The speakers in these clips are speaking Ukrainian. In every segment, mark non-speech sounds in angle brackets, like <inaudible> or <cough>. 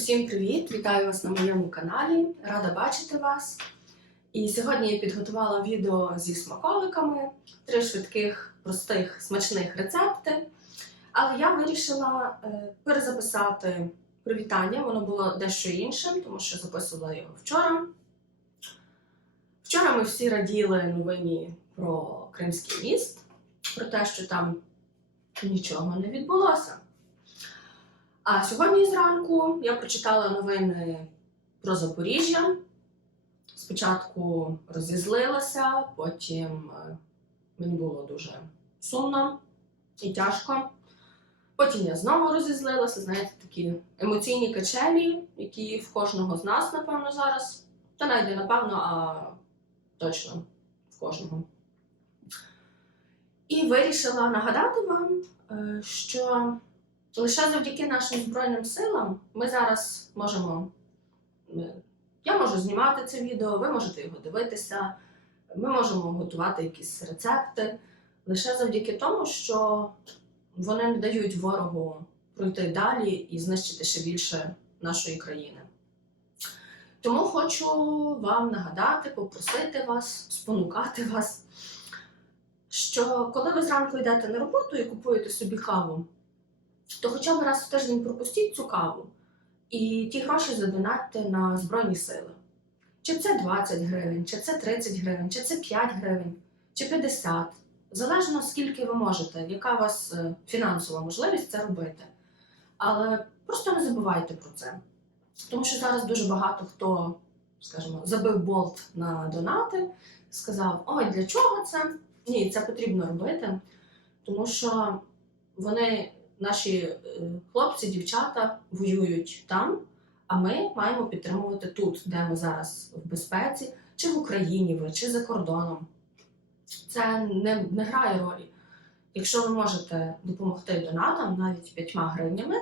Усім привіт! Вітаю вас на моєму каналі. Рада бачити вас. І сьогодні я підготувала відео зі смаколиками, три швидких, простих, смачних рецепти. Але я вирішила е, перезаписати привітання. Воно було дещо іншим, тому що записувала його вчора. Вчора ми всі раділи новині про Кримський міст, про те, що там нічого не відбулося. А сьогодні зранку я прочитала новини про Запоріжжя. Спочатку розізлилася, потім е, мені було дуже сумно і тяжко. Потім я знову розізлилася, знаєте, такі емоційні качелі, які в кожного з нас, напевно, зараз. Та навіть не напевно, а точно в кожного. І вирішила нагадати вам, е, що лише завдяки нашим Збройним силам ми зараз можемо. е, Я можу знімати це відео, ви можете його дивитися, ми можемо готувати якісь рецепти. Лише завдяки тому, що вони не дають ворогу пройти далі і знищити ще більше нашої країни. Тому хочу вам нагадати, попросити вас, спонукати вас, що коли ви зранку йдете на роботу і купуєте собі каву, то хоча б раз в тиждень пропустіть цю каву і ті гроші задонатьте на Збройні Сили. Чи це 20 гривень, чи це 30 гривень, чи це 5 гривень, чи 50. Залежно скільки ви можете, яка у вас е, фінансова можливість це робити. Але просто не забувайте про це. Тому що зараз дуже багато хто, скажімо, забив болт на донати, сказав: Ой, для чого це? Ні, це потрібно робити, тому що вони наші е, хлопці, дівчата воюють там, а ми маємо підтримувати тут, де ми зараз в безпеці, чи в Україні чи за кордоном. Це не, не грає ролі. Якщо ви можете допомогти донатам навіть 5 гривнями,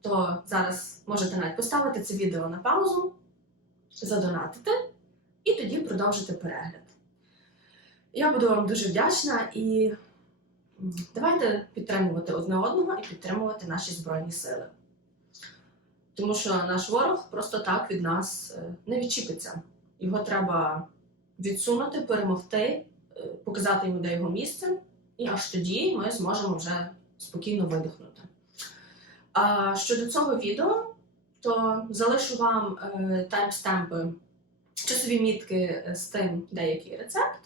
то зараз можете навіть поставити це відео на паузу, задонатити і тоді продовжити перегляд. Я буду вам дуже вдячна і давайте підтримувати одне одного і підтримувати наші Збройні Сили. Тому що наш ворог просто так від нас е, не відчіпиться. Його треба відсунути, перемогти, е, показати йому, де його місце, і аж тоді ми зможемо вже спокійно видихнути. А щодо цього відео, то залишу вам е, таймстемпи, часові мітки з тим, де який рецепт.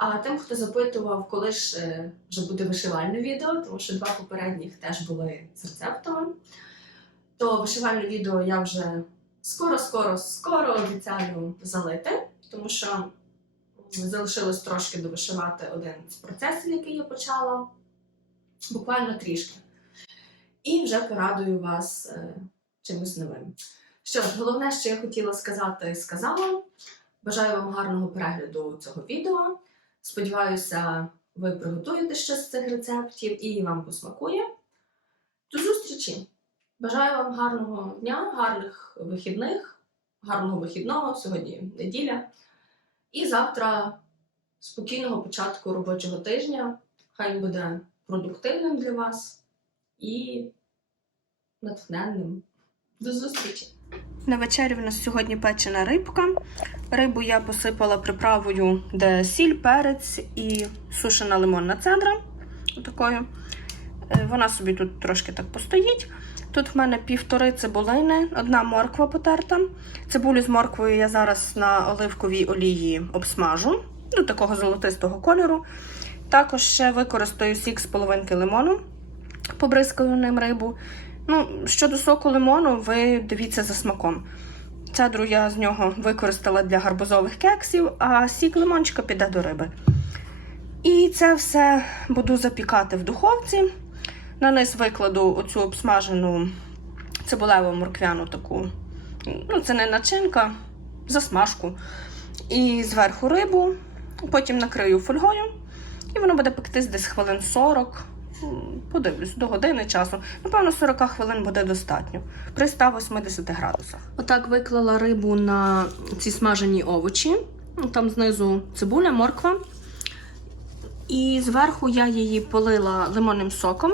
А тим, хто запитував, коли ж е, вже буде вишивальне відео, тому що два попередніх теж були з рецептами, то вишивальне відео я вже скоро, скоро, скоро обіцяю залити, тому що залишилось трошки довишивати один з процесів, який я почала, буквально трішки. І вже порадую вас е, чимось новим. Що ж, головне, що я хотіла сказати, сказала. Бажаю вам гарного перегляду цього відео. Сподіваюся, ви приготуєте щось з цих рецептів і вам посмакує. До зустрічі! Бажаю вам гарного дня, гарних вихідних, гарного вихідного, сьогодні неділя. І завтра спокійного початку робочого тижня. Хай буде продуктивним для вас і натхненним. До зустрічі! На вечері в нас сьогодні печена рибка. Рибу я посипала приправою, де сіль, перець і сушена лимонна цедра. Отакою. Е, Вона собі тут трошки так постоїть. Тут в мене півтори цибулини, одна морква потерта. Цибулю з морквою я зараз на оливковій олії обсмажу до такого золотистого кольору. Також ще використаю сік з половинки лимону, побризкаю ним рибу. Ну, щодо соку лимону, ви дивіться за смаком. Цедру я з нього використала для гарбузових кексів, а сік лимончика піде до риби. І це все буду запікати в духовці. На низ викладу оцю обсмажену цибулево морквяну таку. Ну, це не начинка, засмажку. І зверху рибу, потім накрию фольгою, і воно буде пектись десь хвилин 40. Подивлюсь, до години часу. Напевно, 40 хвилин буде достатньо при 180 градусах. Отак виклала рибу на ці смажені овочі. Там знизу цибуля, морква. І зверху я її полила лимонним соком.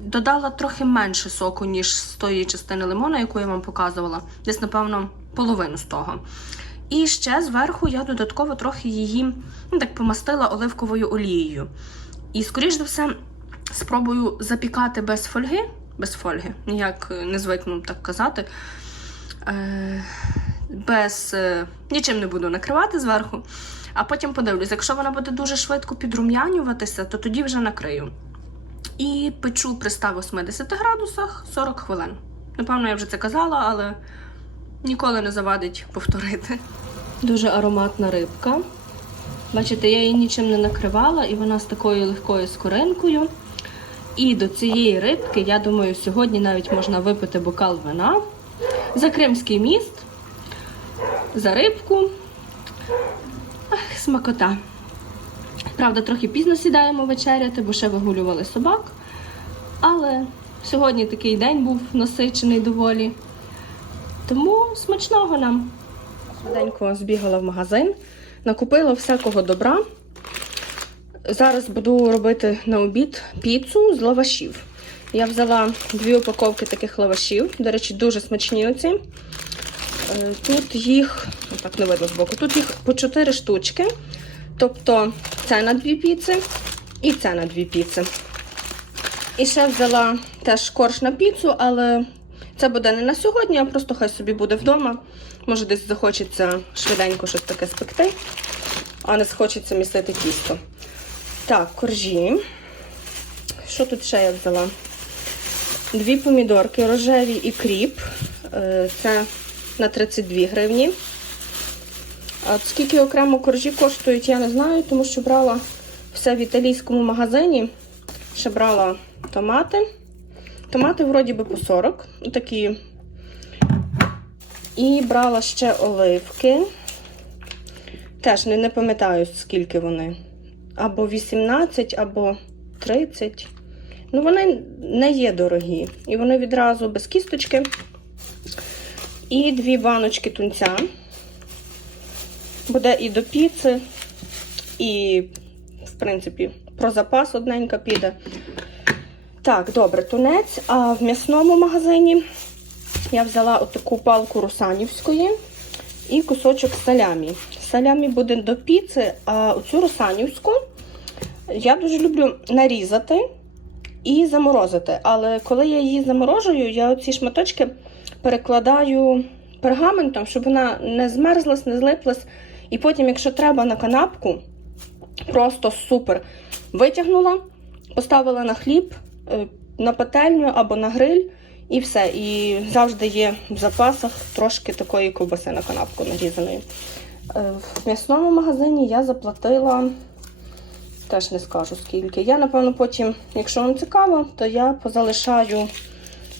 Додала трохи менше соку, ніж з тої частини лимона, яку я вам показувала. Десь, напевно, половину з того. І ще зверху я додатково трохи її ну, так помастила оливковою олією. І, скоріш за все, спробую запікати без фольги. Без фольги, ніяк не звикну так казати. Е, без е, нічим не буду накривати зверху. А потім подивлюсь, якщо вона буде дуже швидко підрум'янюватися, то тоді вже накрию. І печу при 180 градусах 40 хвилин. Напевно, я вже це казала, але ніколи не завадить повторити. Дуже ароматна рибка. Бачите, я її нічим не накривала, і вона з такою легкою скоринкою. І до цієї рибки, я думаю, сьогодні навіть можна випити бокал вина за Кримський міст, за рибку. Ах, смакота. Правда, трохи пізно сідаємо вечеряти, бо ще вигулювали собак. Але сьогодні такий день був насичений доволі. Тому смачного нам. Швиденько збігала в магазин, накупила всякого добра. Зараз буду робити на обід піцу з лавашів. Я взяла дві упаковки таких лавашів. До речі, дуже смачні оці. Е, Тут їх, так не видно збоку, тут їх по 4 штучки. Тобто це на дві піци і це на дві піци. І ще взяла теж корж на піцу, але це буде не на сьогодні, а просто хай собі буде вдома. Може, десь захочеться швиденько щось таке спекти, а не схочеться місити тісто. Так, коржі. Що тут ще я взяла? Дві помідорки рожеві і кріп. Е, Це на 32 гривні. А скільки окремо коржі коштують, я не знаю, тому що брала все в італійському магазині. Ще брала томати. Томати, вроді би, по 40. Такі. І брала ще оливки. Теж не, не пам'ятаю, скільки вони. Або 18, або 30. Ну, вони не є дорогі. І вони відразу без кісточки. І дві баночки тунця. Буде і до піци, і, в принципі, про запас одненька піде. Так, добре, тунець. А в м'ясному магазині я взяла отаку палку русанівської і кусочок салямі. Салямі буде до піци, а оцю русанівську я дуже люблю нарізати і заморозити. Але коли я її заморожую, я оці шматочки перекладаю пергаментом, щоб вона не змерзлась, не злиплась. І потім, якщо треба на канапку, просто супер. Витягнула, поставила на хліб, е, на пательню або на гриль, і все. І завжди є в запасах трошки такої ковбаси на канапку нарізаної. Е, В м'ясному магазині я заплатила, теж не скажу скільки. Я, напевно, потім, якщо вам цікаво, то я позалишаю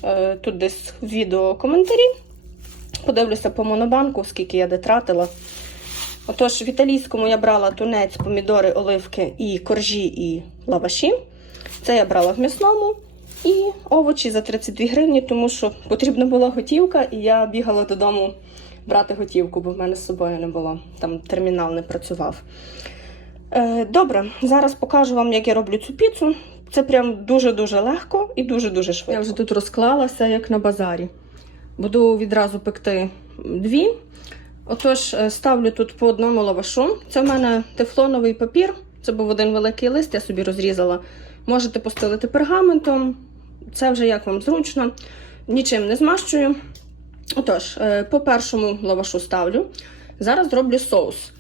е, тут десь відео коментарі. Подивлюся по монобанку, скільки я де тратила. Отож, в італійському я брала тунець, помідори, оливки і коржі і лаваші. Це я брала в м'ясному. І овочі за 32 гривні, тому що потрібна була готівка, і я бігала додому брати готівку, бо в мене з собою не було. Там термінал не працював. Е, добре, зараз покажу вам, як я роблю цю піцу. Це прям дуже-дуже легко і дуже-дуже швидко. Я вже тут розклалася, як на базарі. Буду відразу пекти дві. Отож, е, ставлю тут по одному лавашу. Це в мене тефлоновий папір. Це був один великий лист, я собі розрізала. Можете постелити пергаментом. Це вже як вам зручно. Нічим не змащую. Отож, е, по першому лавашу ставлю. Зараз зроблю соус.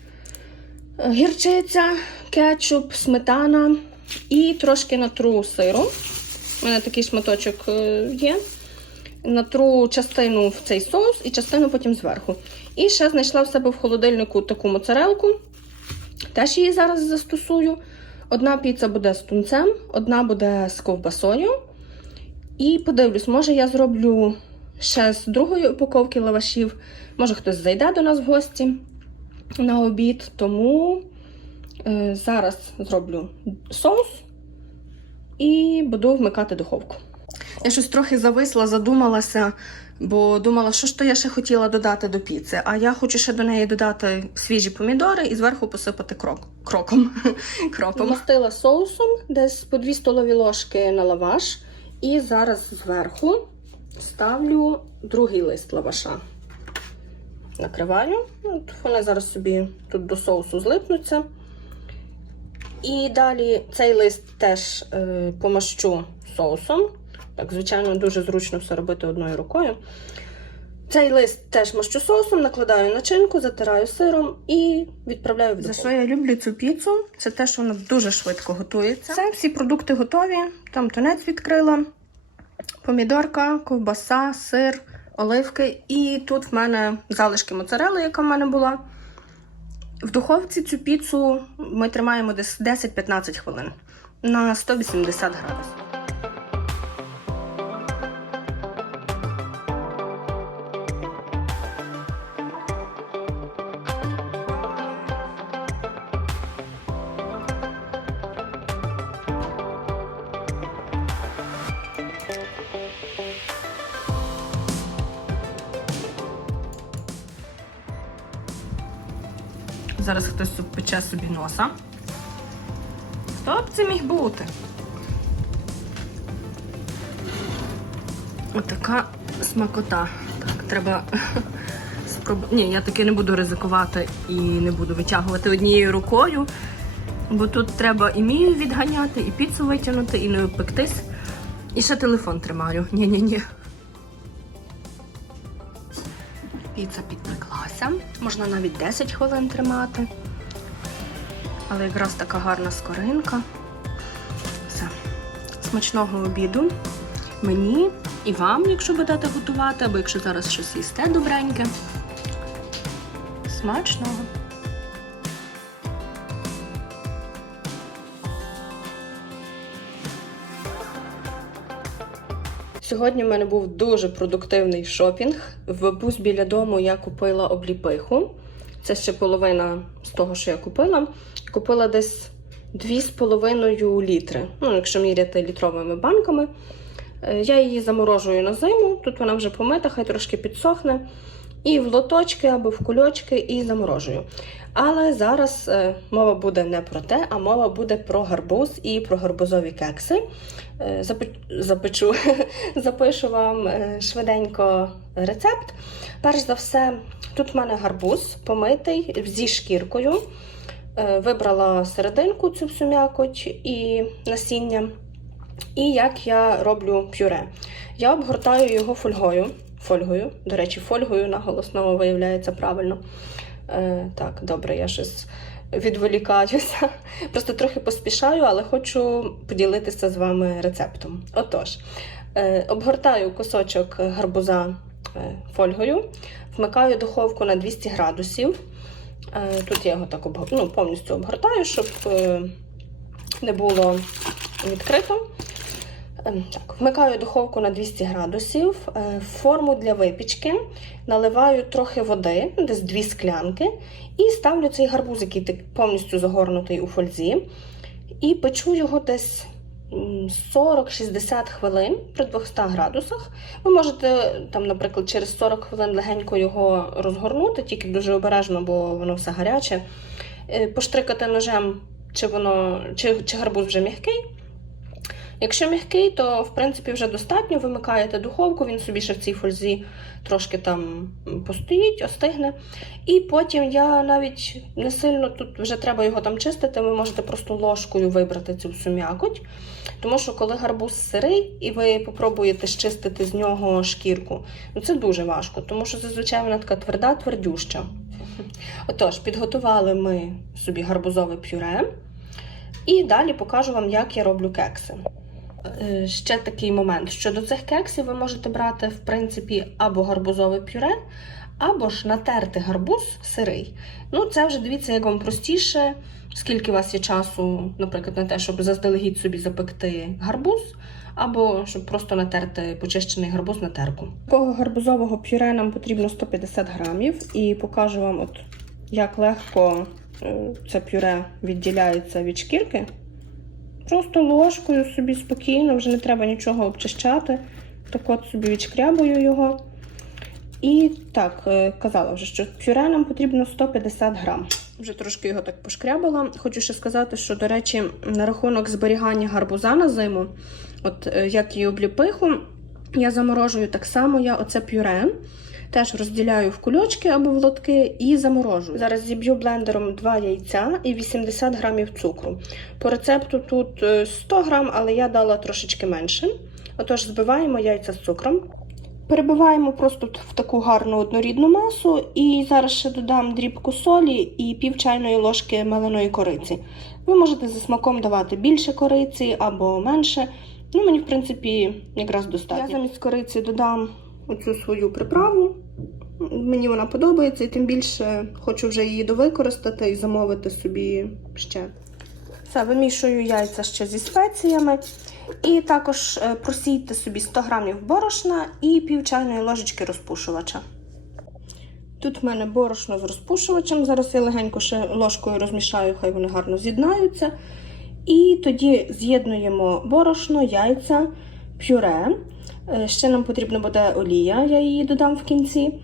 Гірчиця, кетчуп, сметана і трошки натру сиру. У мене такий шматочок е, є. Натру частину в цей соус і частину потім зверху. І ще знайшла в себе в холодильнику таку моцарелку. Теж її зараз застосую. Одна піца буде з тунцем, одна буде з ковбасою. І подивлюсь, може я зроблю ще з другої упаковки лавашів. Може хтось зайде до нас в гості на обід. Тому е, зараз зроблю соус і буду вмикати духовку. Я щось трохи зависла, задумалася, бо думала, що ж то я ще хотіла додати до піци. А я хочу ще до неї додати свіжі помідори і зверху посипати крок, кроком. <laughs> Кропом. Мастила соусом, десь по 2 столові ложки на лаваш. І зараз зверху ставлю другий лист лаваша. Накриваю. От Вони зараз собі тут до соусу злипнуться. І далі цей лист теж е, помащу соусом. Так, звичайно, дуже зручно все робити одною рукою. Цей лист теж мащу соусом, накладаю начинку, затираю сиром і відправляю в духовку. За що я люблю цю піцу? Це те, що вона дуже швидко готується. Це всі продукти готові. Там тунець відкрила, помідорка, ковбаса, сир, оливки. І тут в мене залишки моцарели, яка в мене була. В духовці цю піцу ми тримаємо десь 10-15 хвилин на 180 градусів. Зараз хтось пече собі носа. Хто б це міг бути? Отака смакота. Так, треба <laughs> спробувати. Ні, я таки не буду ризикувати і не буду витягувати однією рукою, бо тут треба і мію відганяти, і піцу витягнути, і не обпектись. І ще телефон тримаю. Ні-ні-ні. Піца підпеклася. Можна навіть 10 хвилин тримати. Але якраз така гарна скоринка. Все. Смачного обіду. Мені і вам, якщо будете готувати, або якщо зараз щось їсте добреньке. Смачного! Сьогодні в мене був дуже продуктивний шопінг. В бус біля дому я купила обліпиху. Це ще половина з того, що я купила. Купила десь 2,5 літри. Ну, якщо міряти літровими банками. Е, Я її заморожую на зиму. Тут вона вже помита, хай трошки підсохне. І в лоточки або в кульочки і заморожую. Але зараз е, мова буде не про те, а мова буде про гарбуз і про гарбузові кекси. Е, запе- Запечу, <laughs> запишу вам е, швиденько рецепт. Перш за все, тут в мене гарбуз помитий зі шкіркою. Вибрала серединку цю всю м'якоть і насіння. І як я роблю пюре. Я обгортаю його фольгою. Фольгою, до речі, фольгою наголосно виявляється правильно. Е, так, добре, я щось відволікаюся. <laughs> Просто трохи поспішаю, але хочу поділитися з вами рецептом. Отож, е, обгортаю кусочок гарбуза е, фольгою, вмикаю духовку на 200 градусів. Е, тут я його так ну, повністю обгортаю, щоб е, не було відкрито. Ем, Так, вмикаю духовку на 200 градусів, е, форму для випічки, наливаю трохи води, десь 2 склянки, і ставлю цей гарбуз, який повністю загорнутий у фользі, і печу його десь 40-60 хвилин при 200 градусах. Ви можете, там, наприклад, через 40 хвилин легенько його розгорнути, тільки дуже обережно, бо воно все гаряче. Е, Поштрикати ножем, чи, воно, чи, чи гарбуз вже м'який. Якщо м'який, то в принципі вже достатньо. Вимикаєте духовку, він собі ще в цій фользі трошки там постоїть, остигне. І потім я навіть не сильно тут вже треба його там чистити. Ви можете просто ложкою вибрати цю всю м'якоть. Тому що коли гарбуз сирий, і ви попробуєте щистити з нього шкірку, ну це дуже важко, тому що зазвичай вона така тверда, твердюща. Отож, підготували ми собі гарбузове пюре. І далі покажу вам, як я роблю кекси. Е, Ще такий момент. Щодо цих кексів ви можете брати, в принципі, або гарбузове пюре, або ж натерти гарбуз сирий. Ну, це вже дивіться, як вам простіше, скільки у вас є часу, наприклад, на те, щоб заздалегідь собі запекти гарбуз, або щоб просто натерти почищений гарбуз на терку. Такого гарбузового пюре нам потрібно 150 грамів, і покажу вам, от як легко е, це пюре відділяється від шкірки. Просто ложкою собі спокійно, вже не треба нічого обчищати. Так от собі відшкрябую його. І так, е, казала вже, що пюре нам потрібно 150 грам. Вже трошки його так пошкрябала. Хочу ще сказати, що, до речі, на рахунок зберігання гарбуза на зиму, От е, як і обліпиху, я заморожую так само я оце пюре. Теж розділяю в кульочки або в лотки і заморожую. Зараз зіб'ю блендером 2 яйця і 80 грамів цукру. По рецепту тут е, 100 грам, але я дала трошечки менше. Отож, збиваємо яйця з цукром. Перебиваємо просто в таку гарну однорідну масу, і зараз ще додам дрібку солі і пів чайної ложки меленої кориці. Ви можете за смаком давати більше кориці або менше. Ну, мені, в принципі, якраз достатньо. Я замість кориці додам оцю свою приправу. Мені вона подобається, і тим більше хочу вже її довикористати і замовити собі ще. Все, вимішую яйця ще зі спеціями. І також е, просійте собі 100 грамів борошна і пів чайної ложечки розпушувача. Тут в мене борошно з розпушувачем. Зараз я легенько ще ложкою розмішаю, хай вони гарно з'єднаються. І тоді з'єднуємо борошно, яйця, пюре. Е, Ще нам потрібна буде олія, я її додам в кінці.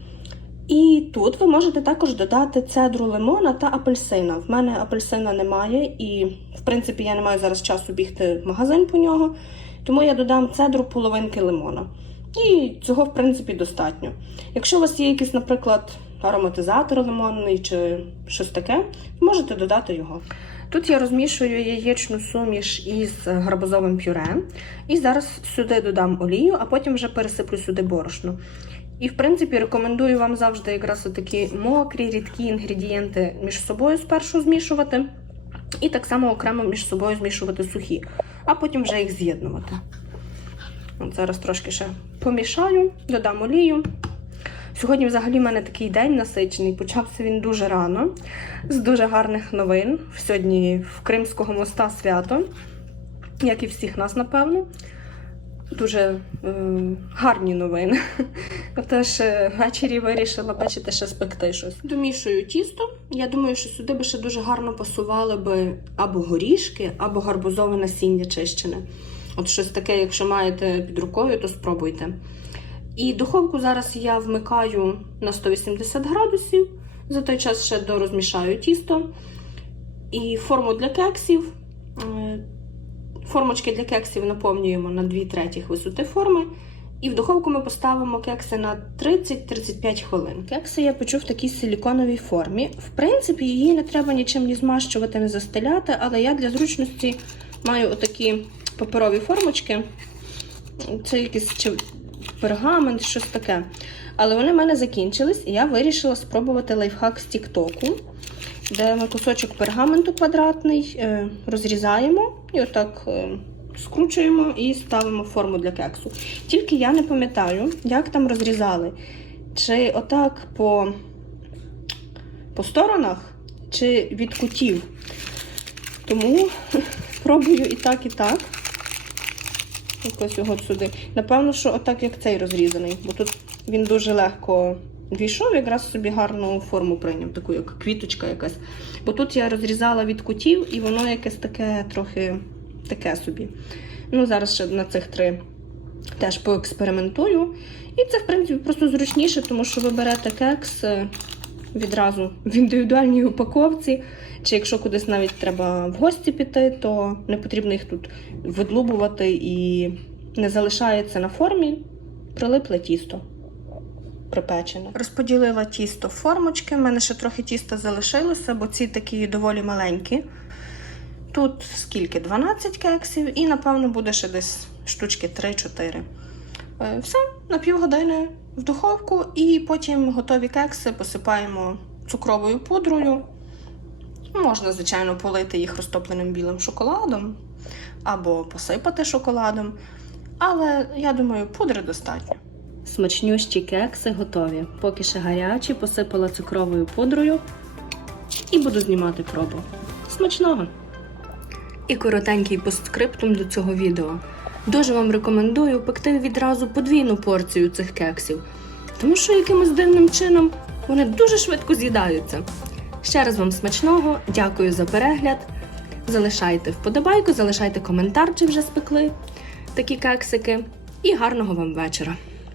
І тут ви можете також додати цедру лимона та апельсина. В мене апельсина немає, і, в принципі, я не маю зараз часу бігти в магазин по нього, тому я додам цедру половинки лимона. І цього, в принципі, достатньо. Якщо у вас є якийсь, наприклад, ароматизатор лимонний чи щось таке, можете додати його. Тут я розмішую яєчну суміш із гарбузовим пюре. І зараз сюди додам олію, а потім вже пересиплю сюди борошно. І, в принципі, рекомендую вам завжди якраз такі мокрі, рідкі інгредієнти між собою спершу змішувати. І так само окремо між собою змішувати сухі, а потім вже їх з'єднувати. От зараз трошки ще помішаю, додам олію. Сьогодні, взагалі, в мене такий день насичений. Почався він дуже рано, з дуже гарних новин. Сьогодні в Кримського моста свято, як і всіх нас, напевно. Дуже е, гарні новини. <laughs> Отож, е, ввечері вирішила, бачите, ще спекти щось. Домішую тісто. Я думаю, що сюди би ще дуже гарно пасували би або горішки, або гарбузове насіння чищене. От щось таке, якщо маєте під рукою, то спробуйте. І духовку зараз я вмикаю на 180 градусів. За той час ще дорозмішаю тісто. І форму для кексів. е, Формочки для кексів наповнюємо на 2 третіх висоти форми. І в духовку ми поставимо кекси на 30-35 хвилин. Кекси я печу в такій силіконовій формі. В принципі, її не треба нічим ні змащувати, не застеляти, але я для зручності маю отакі паперові формочки. Це якийсь чи пергамент, щось таке. Але вони в мене закінчились, і я вирішила спробувати лайфхак з Тіктоку, де ми кусочок пергаменту квадратний е, розрізаємо і отак е, скручуємо і ставимо форму для кексу. Тільки я не пам'ятаю, як там розрізали. Чи отак по, по сторонах, чи від кутів. Тому <laughs> пробую і так, і так. Якось його сюди. Напевно, що отак, як цей розрізаний, бо тут він дуже легко війшов, якраз собі гарну форму прийняв, таку як квіточка якась. Бо тут я розрізала від кутів, і воно якесь таке трохи таке собі. Ну, зараз ще на цих три теж поекспериментую. І це, в принципі, просто зручніше, тому що ви берете кекс е, відразу в індивідуальній упаковці. Чи якщо кудись навіть треба в гості піти, то не потрібно їх тут видлубувати і не залишається на формі прилипле тісто припечене. Розподілила тісто в формочки. У мене ще трохи тіста залишилося, бо ці такі доволі маленькі. Тут скільки? 12 кексів, і, напевно, буде ще десь штучки 3-4. Е, Все, на півгодини в духовку, і потім готові кекси посипаємо цукровою пудрою. Можна, звичайно, полити їх розтопленим білим шоколадом або посипати шоколадом. Але я думаю, пудри достатньо. Смачнющі кекси готові. Поки ще гарячі, посипала цукровою пудрою і буду знімати пробу. Смачного! І коротенький постскриптум до цього відео. Дуже вам рекомендую пекти відразу подвійну порцію цих кексів, тому що якимось дивним чином вони дуже швидко з'їдаються. Ще раз вам смачного, дякую за перегляд. Залишайте вподобайку, залишайте коментар, чи вже спекли такі кексики. І гарного вам вечора!